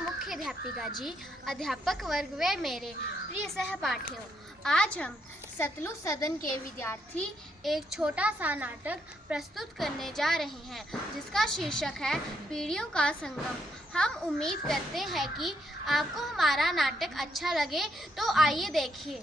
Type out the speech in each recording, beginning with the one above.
मुख्याध्यापिका जी, अध्यापक वर्ग व मेरे प्रिय सहपाठियों, आज हम सतलुज सदन के विद्यार्थी एक छोटा सा नाटक प्रस्तुत करने जा रहे हैं, जिसका शीर्षक है पीढ़ियों का संगम। हम उम्मीद करते हैं कि आपको हमारा नाटक अच्छा लगे, तो आइए देखिए।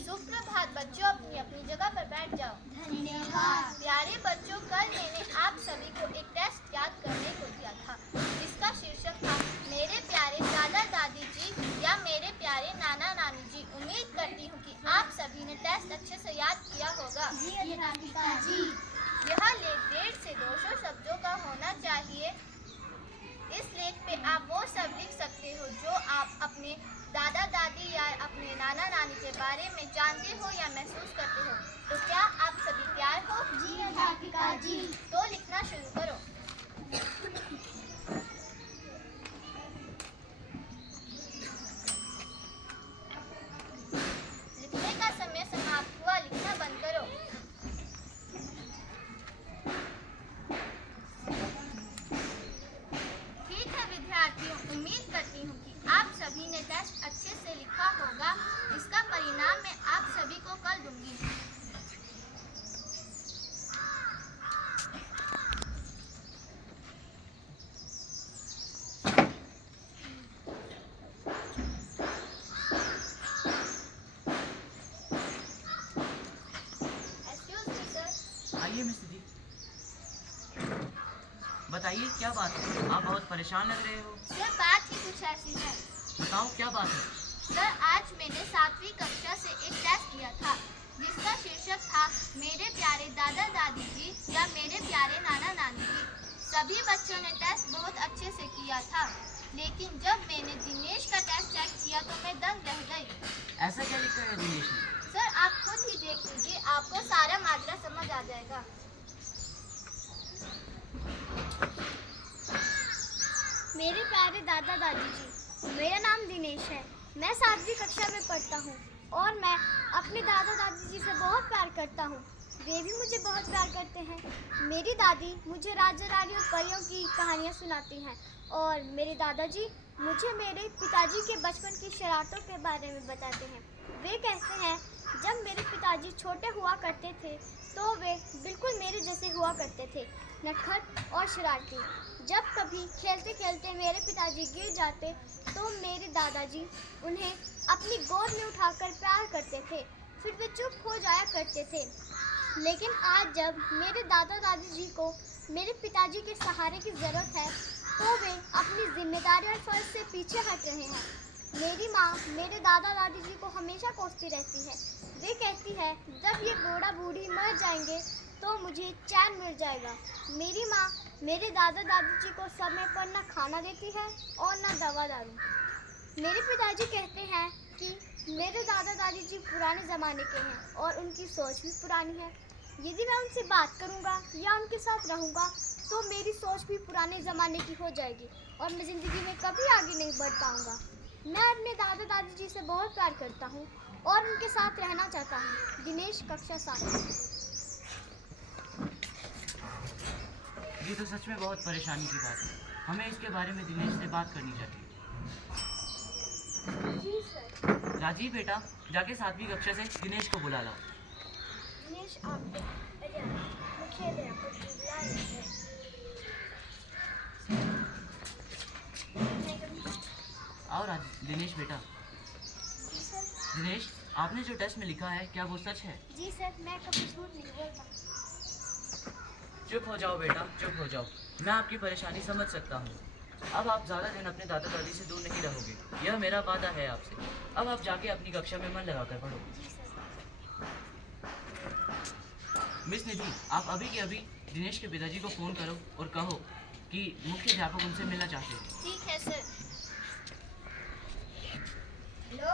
सुप्रभात बच्चों, अपनी अपनी जगह पर बैठ जाओ। धन्यवाद। प्यारे बच्चों, कल मैंने आप सभी को एक टेस्ट याद करने को दिया था, जिसका शीर्षक था मेरे प्यारे दादा दादी जी या मेरे प्यारे नाना नानी जी। उम्मीद करती हूँ कि आप सभी ने टेस्ट अच्छे से याद किया होगा। जी अध्यापिका जी। यह लेख 150 से 200 शब्दों का होना चाहिए। इस लेख पे आप वो सब लिख सकते हो जो आप अपने दादा दादी या अपने नाना नानी के बारे में जानते हो या महसूस करते हो। तो क्या आप सभी तैयार हो? जी अध्यापिका जी। तो लिखना शुरू करो। लिखने का समय समाप्त हुआ, लिखना बंद करो। ठीक है विद्यार्थियों, उम्मीद करती हूँ कि आप सभी ने टेस्ट अच्छे से लिखा होगा। इसका परिणाम मैं आप सभी को कल दूंगी। Excuse me sir. आइए मिस दीदी, बताइए क्या बात है? आप बहुत परेशान लग रहे हो। सर बात ही कुछ ऐसी है। बताओ क्या बात है? सर आज मैंने 7वीं कक्षा से एक टेस्ट किया था, जिसका शीर्षक था मेरे प्यारे दादा दादी जी या मेरे प्यारे नाना नानी जी। सभी बच्चों ने टेस्ट बहुत अच्छे से किया था, लेकिन जब मैंने दिनेश का टेस्ट चेक किया तो मैं दंग रह गई। ऐसा क्या लिखा है दिनेश ने? सर आप खुद ही देख लीजिए, आपको सारा माजरा समझ आ जाएगा। मेरे प्यारे दादा दादी जी, मेरा नाम दिनेश है। मैं 7वीं कक्षा में पढ़ता हूँ और मैं अपने दादा दादी जी से बहुत प्यार करता हूँ। वे भी मुझे बहुत प्यार करते हैं। मेरी दादी मुझे राजा रानी और परियों की कहानियाँ सुनाती हैं और मेरे दादाजी मुझे मेरे पिताजी के बचपन की शरारतों के बारे में बताते हैं। वे कहते हैं जब मेरे पिताजी छोटे हुआ करते थे तो वे बिल्कुल मेरे जैसे हुआ करते थे, नटखट और शरारती। जब कभी खेलते खेलते मेरे पिताजी गिर जाते तो मेरे दादाजी उन्हें अपनी गोद में उठाकर प्यार करते थे, फिर वे चुप हो जाया करते थे। लेकिन आज जब मेरे दादा दादी जी को मेरे पिताजी के सहारे की ज़रूरत है तो वे अपनी जिम्मेदारी और फर्ज से पीछे हट रहे हैं। मेरी माँ मेरे दादा दादी जी को हमेशा कोसती रहती है। वे कहती है जब ये बूढ़ा बूढ़ी मर जाएंगे तो मुझे चैन मिल जाएगा। मेरी माँ मेरे दादा दादी जी को समय पर न खाना देती है और न दवा दारू। मेरे पिताजी कहते हैं कि मेरे दादा दादी जी पुराने ज़माने के हैं और उनकी सोच भी पुरानी है। यदि मैं उनसे बात करूँगा या उनके साथ रहूँगा तो मेरी सोच भी पुराने ज़माने की हो जाएगी और मैं ज़िंदगी में कभी आगे नहीं बढ़ पाऊँगा। मैं अपने दादा दादी जी से बहुत प्यार करता हूँ और उनके साथ रहना चाहता हूँ। दिनेश, कक्षा 7। ये तो सच में बहुत परेशानी की बात है। हमें इसके बारे में दिनेश से बात करनी चाहिए। जी सर। राजीव बेटा, जाके 7वीं कक्षा से दिनेश को बुला लाओ। दिनेश आपको मुख्याध्यापक जी बुला रहे हैं। आओ दिनेश बेटा। जी सर। दिनेश, आपने जो टेस्ट में लिखा है क्या वो सच है? जी सर, मैं कभी झूठ नहीं बोलता। चुप हो जाओ बेटा, चुप हो जाओ। मैं आपकी परेशानी समझ सकता हूँ। अब आप ज़्यादा दिन अपने दादा दादी से दूर नहीं रहोगे, यह मेरा वादा है आपसे। अब आप जाके अपनी कक्षा में मन लगाकर पढ़ो। मिस निधि, आप अभी के अभी दिनेश के पिताजी को फ़ोन करो और कहो कि मुख्याध्यापक उनसे मिलना चाहते हैं। ठीक है सर। हेलो।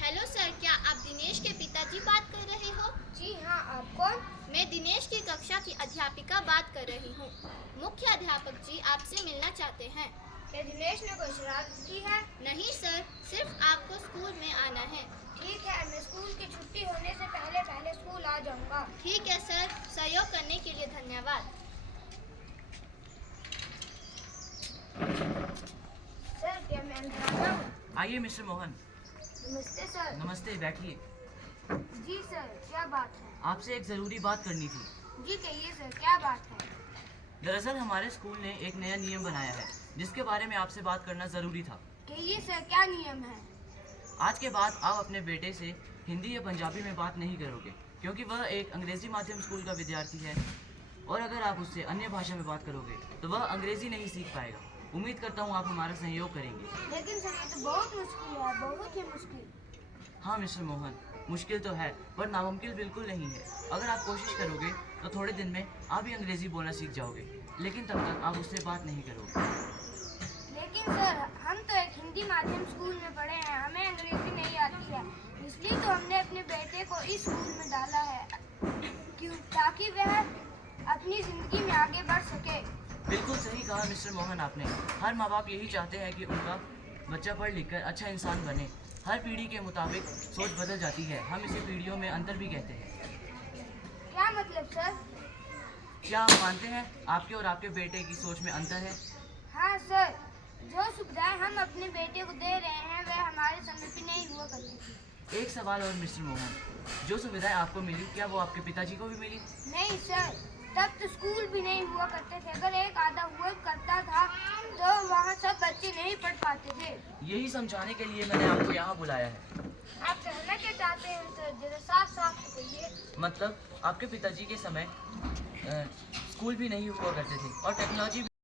हेलो सर, क्या आप दिनेश के पिताजी बात कर रहे हो? जी हाँ, आप कौन? मैं दिनेश की कक्षा की अध्यापिका बात कर रही हूँ। मुख्य अध्यापक जी आपसे मिलना चाहते हैं। क्या दिनेश ने कोई शरारत की है? नहीं सर, सिर्फ आपको स्कूल में आना है। ठीक है, मैं स्कूल की छुट्टी होने से पहले स्कूल आ होगा। ठीक है सर, सहयोग करने के लिए धन्यवाद। सर क्या मैं अंदर आ जाऊँ? आइए मिस्टर मोहन। नमस्ते सर। नमस्ते, बैठिए। जी सर, क्या बात है? आपसे एक ज़रूरी बात करनी थी। जी कहिए सर, क्या बात है? दरअसल हमारे स्कूल ने एक नया नियम बनाया है जिसके बारे में आपसे बात करना ज़रूरी था। कहिए सर, क्या नियम है? आज के बाद आप अपने बेटे से हिंदी या पंजाबी में बात नहीं करोगे क्योंकि वह एक अंग्रेज़ी माध्यम स्कूल का विद्यार्थी है और अगर आप उससे अन्य भाषा में बात करोगे तो वह अंग्रेज़ी नहीं सीख पाएगा। उम्मीद करता हूँ आप हमारा सहयोग करेंगे। लेकिन सर ये तो बहुत मुश्किल है, बहुत ही मुश्किल। हाँ मिस्टर मोहन, मुश्किल तो है पर नामुमकिन बिल्कुल नहीं है। अगर आप कोशिश करोगे तो थोड़े दिन में आप भी अंग्रेज़ी बोलना सीख जाओगे, लेकिन तब तक आप उससे बात नहीं करोगे। लेकिन सर हम तो एक हिंदी माध्यम स्कूल में पढ़े हैं, हमें अंग्रेजी नहीं आती है, इसलिए तो हमने अपने बेटे को इस स्कूल में डाला है क्यों, ताकि वह अपनी ज़िंदगी में आगे बढ़ सके। बिल्कुल सही कहा मिस्टर मोहन आपने। हर माँ बाप यही चाहते हैं कि उनका बच्चा पढ़ लिख कर अच्छा इंसान बने। हर पीढ़ी के मुताबिक सोच बदल जाती है, हम इसे पीढ़ियों में अंतर भी कहते हैं। क्या मतलब सर? क्या आप मानते हैं आपके और आपके बेटे की सोच में अंतर है? हाँ सर, जो सुविधाएं हम अपने बेटे को दे रहे हैं वह हमारे समय पे नहीं हुआ करती थी। एक सवाल और मिस्टर मोहन, जो सुविधाएं आपको मिली क्या वो आपके पिताजी को भी मिली? नहीं सर, तब तो स्कूल भी नहीं हुआ करते थे, अगर एक आधा हुआ करता था तो वहाँ सब बच्चे नहीं पढ़ पाते थे। यही समझाने के लिए मैंने आपको यहाँ बुलाया है। आप कहना क्या चाहते हैं सर, जरा साफ साफ तो कहिए। मतलब आपके पिताजी के समय स्कूल भी नहीं हुआ करते थे और टेक्नोलॉजी